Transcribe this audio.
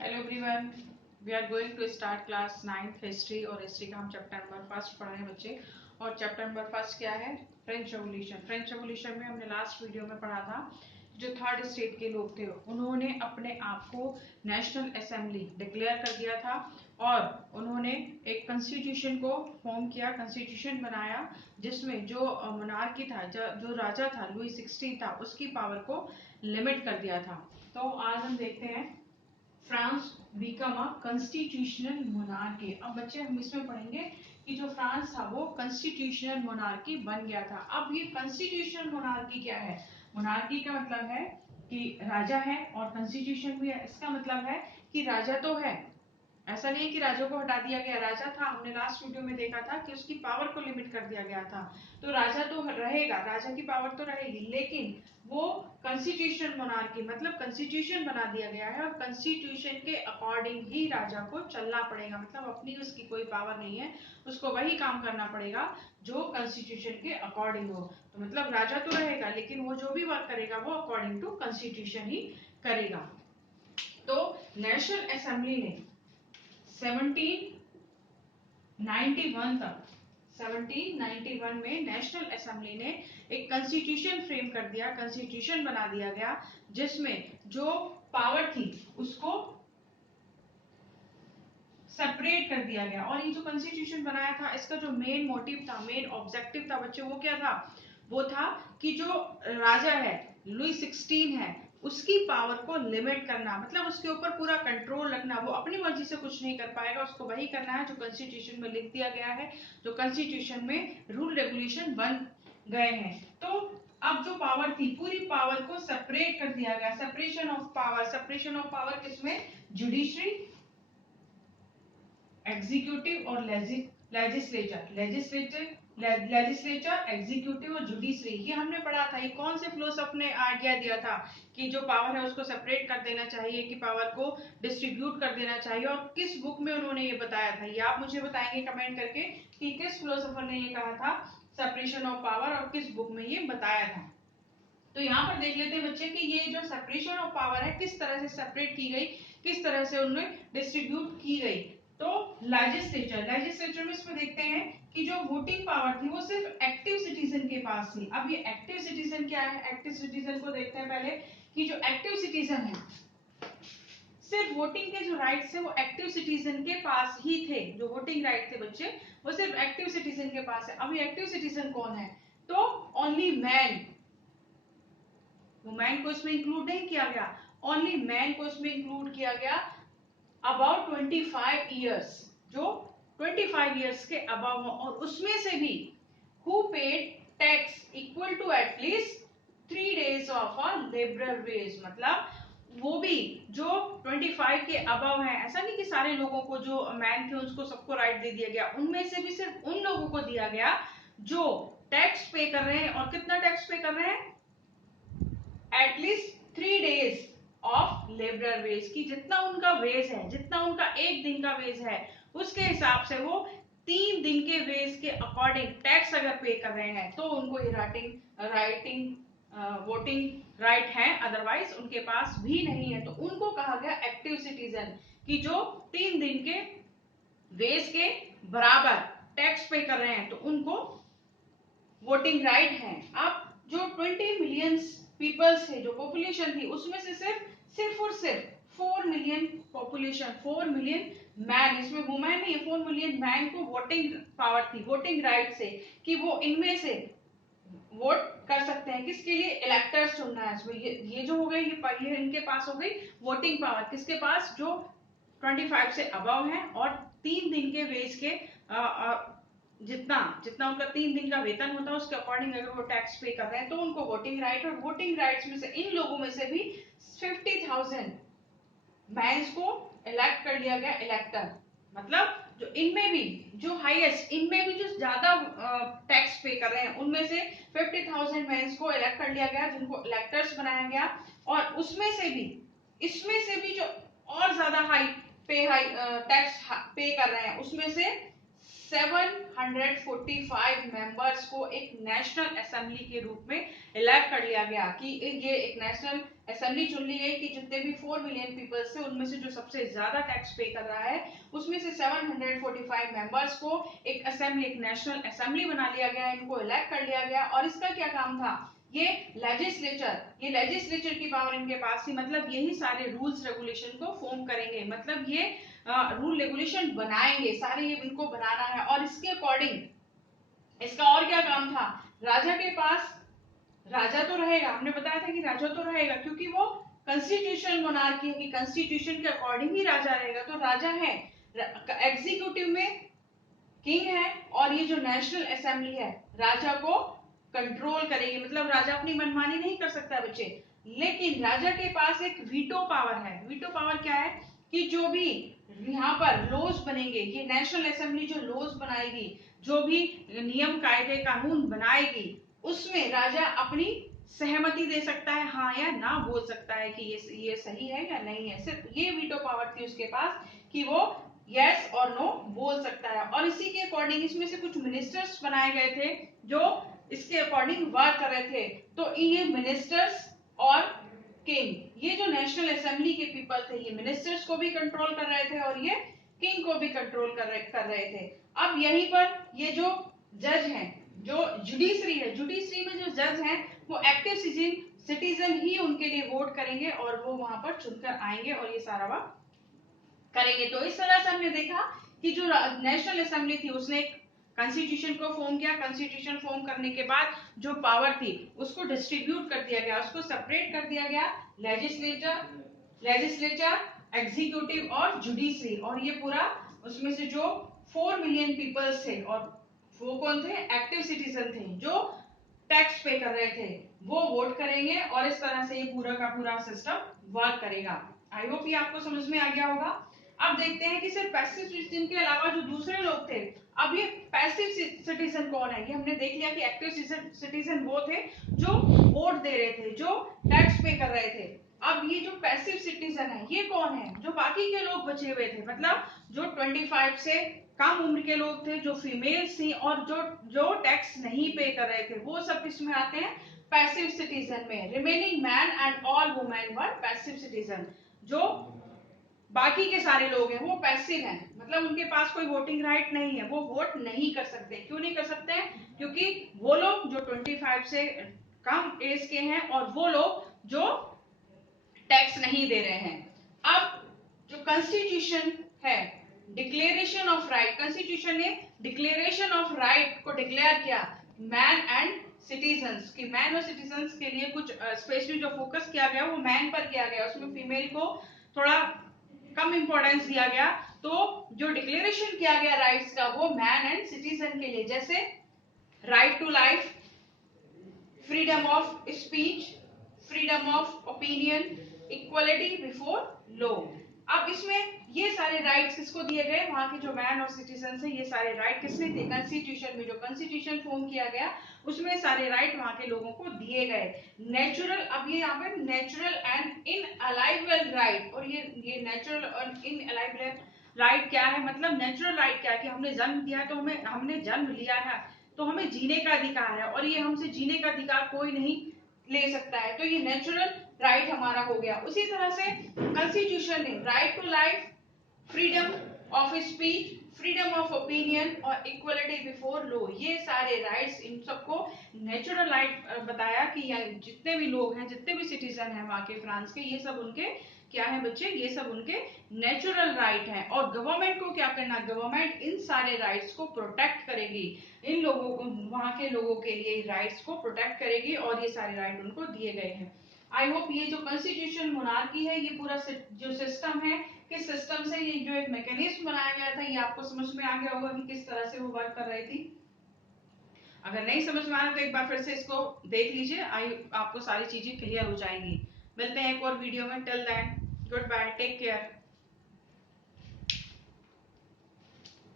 Hello everyone, we are going to start class 9th history. और history का हम chapter number first पढ़ रहे हैं बच्चे। और चैप्टर नंबर फर्स्ट क्या है? French revolution. फ्रेंच रेवोल्यूशन में हमने लास्ट वीडियो में पढ़ा था, जो थर्ड स्टेट के लोग थे उन्होंने अपने आप को नेशनल असेंबली डिक्लेयर कर दिया था और उन्होंने एक कॉन्स्टिट्यूशन को फॉर्म किया, कॉन्स्टिट्यूशन बनाया, जिसमें जो मोनार्की था, जो राजा था लुई 16 था, उसकी पावर को लिमिट कर दिया था। तो आज हम देखते हैं France become a constitutional monarchy. अब बच्चे हम इसमें पढ़ेंगे कि जो फ्रांस था वो कॉन्स्टिट्यूशनल मोनार्की बन गया था। अब ये कॉन्स्टिट्यूशनल मोनार्की क्या है? मोनार्की का मतलब है कि राजा है और कॉन्स्टिट्यूशन भी है। इसका मतलब है कि राजा तो है, ऐसा नहीं है कि राजा को हटा दिया गया। राजा था, हमने लास्ट वीडियो में देखा था कि उसकी पावर को लिमिट कर दिया गया था। तो राजा तो रहेगा, राजा की पावर तो रहेगी, लेकिन वो कॉन्स्टिट्यूशनल मोनार्की मतलब कॉन्स्टिट्यूशन बना दिया गया है और कॉन्स्टिट्यूशन के अकॉर्डिंग ही राजा को चलना पड़ेगा। मतलब अपनी उसकी कोई पावर नहीं है, उसको वही काम करना पड़ेगा जो कॉन्स्टिट्यूशन के अकॉर्डिंग हो। तो मतलब राजा तो रहेगा, लेकिन वो जो भी वर्क करेगा वो अकॉर्डिंग टू कॉन्स्टिट्यूशन ही करेगा। तो नेशनल असेंबली ने 1791 तक 1791 में नेशनल असेंबली ने एक कॉन्स्टिट्यूशन फ्रेम कर दिया, कॉन्स्टिट्यूशन बना दिया गया, जिसमें जो पावर थी उसको सेपरेट कर दिया गया। और ये जो कॉन्स्टिट्यूशन बनाया था, इसका जो मेन मोटिव था, मेन ऑब्जेक्टिव था बच्चे, वो क्या था? वो था कि जो राजा है, लुई 16 है, उसकी पावर को लिमिट करना, मतलब उसके ऊपर पूरा कंट्रोल रखना। वो अपनी मर्जी से कुछ नहीं कर पाएगा, उसको वही करना है जो कॉन्स्टिट्यूशन में लिख दिया गया है, जो कॉन्स्टिट्यूशन में रूल रेगुलेशन बन गए हैं। तो अब जो पावर थी, पूरी पावर को सेपरेट कर दिया गया। Separation of power, separation of power किसमें? जुडिशरी, एग्जीक्यूटिव और लेजिस्लेचर, लेजिस्लेचर, एग्जीक्यूटिव और जुडिशरी। ये हमने पढ़ा था। ये कौन से फिलोसोफर ने आइडिया दिया था कि जो पावर है उसको सेपरेट कर देना चाहिए, कि पावर को डिस्ट्रीब्यूट कर देना चाहिए? और किस बुक में उन्होंने ये बताया था? ये आप मुझे बताएंगे कमेंट करके कि किस फिलोसोफर ने ये कहा था सेपरेशन ऑफ पावर, और किस बुक में ये बताया था। तो यहाँ पर देख लेते हैं बच्चे कि ये जो सेपरेशन ऑफ पावर है किस तरह से सेपरेट की गई, किस तरह से उनमें डिस्ट्रीब्यूट की गई। तो लेजिस्लेचर में इसमें देखते हैं कि जो वोटिंग पावर थी वो सिर्फ एक्टिव सिटीजन के पास थी। अब ये एक्टिव सिटीजन क्या है? एक्टिव सिटीजन को देखते हैं पहले कि जो एक्टिव सिटीजन है, सिर्फ वोटिंग के जो राइट्स थे वो एक्टिव सिटीजन के पास ही थे। जो वोटिंग राइट थे बच्चे, वो सिर्फ एक्टिव सिटीजन के पास है। अब ये एक्टिव सिटीजन कौन है? तो ओनली मैन, वुमेन को इसमें इंक्लूड नहीं किया गया, ओनली मैन को इसमें इंक्लूड किया गया। अबाउट 25 इयर्स, जो 25 इयर्स के अबव हो, और उसमें से भी who paid tax equal to at least 3 days of a labourer wage. मतलब वो भी जो 25 के अबव है, ऐसा नहीं कि सारे लोगों को, जो मैन थे उसको सबको राइट दे दिया गया, उनमें से भी सिर्फ उन लोगों को दिया गया जो टैक्स पे कर रहे हैं। और कितना टैक्स पे कर रहे हैं? At least 3 days of labourer wage, की जितना उनका वेज है, जितना उनका एक दिन का वेज है, उसके हिसाब से वो 3 दिन के वेज के अकॉर्डिंग टैक्स अगर पे कर रहे हैं तो उनको ये राइटिंग वोटिंग राइट है, अदरवाइज उनके पास भी नहीं है। तो उनको कहा गया एक्टिव सिटीजन, कि जो 3 दिन के वेज के बराबर टैक्स पे कर रहे हैं तो उनको वोटिंग राइट है। अब जो 20 मिलियन पीपल्स थे, जो पॉपुलेशन थी, उसमें से सिर्फ और सिर्फ 4 मिलियन पॉपुलेशन, 4 मिलियन मैन, इसमें वुमेन नहीं है, 4 मिलियन मैन को वोटिंग पावर थी, वोटिंग राइट से, कि वो इनमें से वोट कर सकते हैं। किसके लिए? इलेक्टर्स चुनना है इसमें। ये जो हो गई, ये इनके पास हो गई वोटिंग पावर। किसके पास? जो 25 से अबव है और 3 दिन के वेज के जितना जितना उनका 3 दिन का वेतन होता है उसके अकॉर्डिंग अगर वो टैक्स पे कर रहे हैं तो उनको वोटिंग राइट। और वोटिंग राइट्स में से इन लोगों में से भी 50,000 मैंस को इलेक्ट कर लिया गया इलेक्टर। मतलब जो इनमें भी जो हाईएस्ट, इनमें भी जो ज्यादा टैक्स पे कर रहे हैं, उनमें से 50,000 मैंस को इलेक्ट कर लिया गया, जिनको इलेक्टर्स बनाया गया। और उसमें से भी, इसमें से भी जो और ज्यादा हाई टैक्स पे कर रहे हैं, उसमें से 745 मेंबर्स को एक नेशनल असेंबली के रूप में इलेक्ट कर लिया गया कि ये एक नेशनल असेंबली चुन ली गई कि जितने भी 4 मिलियन पीपल्स थे उनमें से जो सबसे ज्यादा टैक्स पे कर रहा है उसमें से 745 मेंबर्स को एक असेंबली, एक नेशनल असेंबली बना लिया गया, इनको इलेक्ट कर लिया गया। और इसका क्या काम था, ये लेजिस्लेचर की पावर इनके पास थी, मतलब यही सारे रूल्स रेगुलेशन को फॉर्म करेंगे, मतलब ये रूल रेगुलेशन बनाएंगे, सारे ये इनको बनाना है। और इसके अकॉर्डिंग इसका और क्या काम था, राजा के पास, राजा तो रहेगा, हमने बताया था कि राजा तो रहेगा क्योंकि वो कॉन्स्टिट्यूशनल मोनार्की है कि कॉन्स्टिट्यूशन के अकॉर्डिंग ही राजा रहेगा, तो राजा है। एग्जीक्यूटिव में किंग है और ये जो नेशनल असेंबली है राजा को कंट्रोल करेगी, मतलब राजा अपनी मनमानी नहीं कर सकता बच्चे। लेकिन राजा के पास एक वीटो पावर है। वीटो पावर क्या है कि जो भी यहाँ पर लॉज बनेंगे, ये नेशनल असेंबली जो लॉज बनाएगी, जो भी नियम कायदे कानून बनाएगी, उसमें राजा अपनी सहमति दे सकता है, हाँ या ना बोल सकता है कि ये सही है या नहीं है। सिर्फ ये वीटो पावर थी उसके पास कि वो यस और नो बोल सकता है। और इसी के अकॉर्डिंग इसमें से कुछ मिनिस्टर्स बनाए गए थे जो इसके अकॉर्डिंग वर्क कर रहे थे। तो ये मिनिस्टर्स और किंग, ये जो नेशनल असेंबली के पीपल थे, ये मिनिस्टर्स को भी कंट्रोल कर रहे थे और ये किंग को भी कंट्रोल कर रहे थे। अब यहीं पर ये जो जज हैं, जो जुडिशरी है, जुडिशरी में जो जज हैं वो एक्टिव सिटीजन ही उनके लिए वोट करेंगे और वो वहां पर चुनकर आएंगे और ये सारा वक्त करेंगे। तो इस तरह से हमने देखा कि जो नेशनल असेंबली थी उसने कॉन्स्टिट्यूशन को फॉर्म किया, कॉन्स्टिट्यूशन फॉर्म करने के बाद जो पावर थी उसको डिस्ट्रीब्यूट कर दिया गया, उसको सेपरेट कर दिया गया, लेजिस्लेचर, एग्जीक्यूटिव और जुडिशरी। और ये पूरा उसमें से जो 4 मिलियन पीपल्स थे और वो कौन थे, एक्टिव सिटीजन थे जो टैक्स पे कर रहे थे, वो वोट करेंगे और इस तरह से ये पूरा का पूरा सिस्टम वर्क करेगा। आई होप ये आपको समझ में आ गया होगा। अब देखते हैं कि सिर्फ पैसिव सिटीजन के अलावा जो दूसरे लोग थे, अब ये पैसिव सिटीजन कौन है, ये हमने देख लिया कि एक्टिव सिटीजन वो थे जो वोट दे रहे थे, जो टैक्स पे कर रहे थे। अब ये जो पैसिव सिटीजन है ये कौन है, जो बाकी के लोग बचे हुए थे, मतलब जो 25 से कम उम्र के लोग थे, जो फीमेल्स थी और जो टैक्स नहीं पे कर रहे थे, वो सब किसमें आते हैं, पैसिव सिटीजन में। Remaining man and all women were passive citizen. जो बाकी के सारे लोग हैं वो पैसिव हैं, मतलब उनके पास कोई वोटिंग राइट नहीं है, वो वोट नहीं कर सकते। क्यों नहीं कर सकते हैं, क्योंकि वो लोग जो 25 से कम एज के हैं और वो लोग जो टैक्स नहीं दे रहे हैं। अब जो कॉन्स्टिट्यूशन है, डिक्लेरेशन ऑफ राइट, कॉन्स्टिट्यूशन ने डिक्लेरेशन ऑफ राइट को डिक्लेयर किया मैन एंड सिटीजन्स की, मैन और सिटीजन्स के लिए कुछ स्पेशली जो फोकस किया गया वो मैन पर किया गया, उसमें फीमेल को थोड़ा कम इंपॉर्टेंस दिया गया। तो जो डिक्लेरेशन किया गया राइट्स का वो मैन एंड सिटीजन के लिए, जैसे right to life, freedom of speech, freedom of opinion, equality before law. अब इसमें ये सारे राइट्स किसको दिए गए, वहां के जो मैन और सिटीजन है, ये सारे राइट किसने दिए, कॉन्स्टिट्यूशन में, जो कॉन्स्टिट्यूशन फॉर्म किया गया उसमें सारे राइट वहां के लोगों को दिए गए। नेचुरल, अब ये यहाँ पे नेचुरल एंड इनअलाइवेबल राइट, और ये नेचुरल और इनअलाइवेबल राइट क्या है, मतलब नेचुरल राइट क्या है कि हमने जन्म दिया है, तो हमने जन्म लिया है तो हमें जीने का अधिकार है और ये हमसे जीने का अधिकार कोई नहीं ले सकता है, तो ये नेचुरल राइट हमारा हो गया। उसी तरह से कॉन्स्टिट्यूशन ने right to life, freedom of speech, freedom of opinion और इक्वलिटी बिफोर लॉ, ये सारे राइट्स, इन सबको नेचुरल राइट बताया कि जितने भी लोग हैं, जितने भी सिटीजन हैं वहां के फ्रांस के, ये सब उनके क्या है बच्चे, ये सब उनके नेचुरल राइट हैं। और गवर्नमेंट को क्या करना, गवर्नमेंट इन सारे राइट्स को प्रोटेक्ट करेगी, इन लोगों को, वहां के लोगों के लिए राइट्स को प्रोटेक्ट करेगी और ये सारे राइट उनको दिए गए हैं। आई होप ये जो कॉन्स्टिट्यूशन मोनार्की है, ये पूरा जो सिस्टम है, किस सिस्टम से ये जो एक मैकेनिज्म बनाया गया था, ये आपको समझ में आ गया होगा कि किस तरह से वो वर्क कर रही थी। अगर नहीं समझ में आया तो एक बार फिर से इसको देख लीजिए, आपको सारी चीजें क्लियर हो जाएंगी। मिलते हैं एक और वीडियो में, till then goodbye, take care.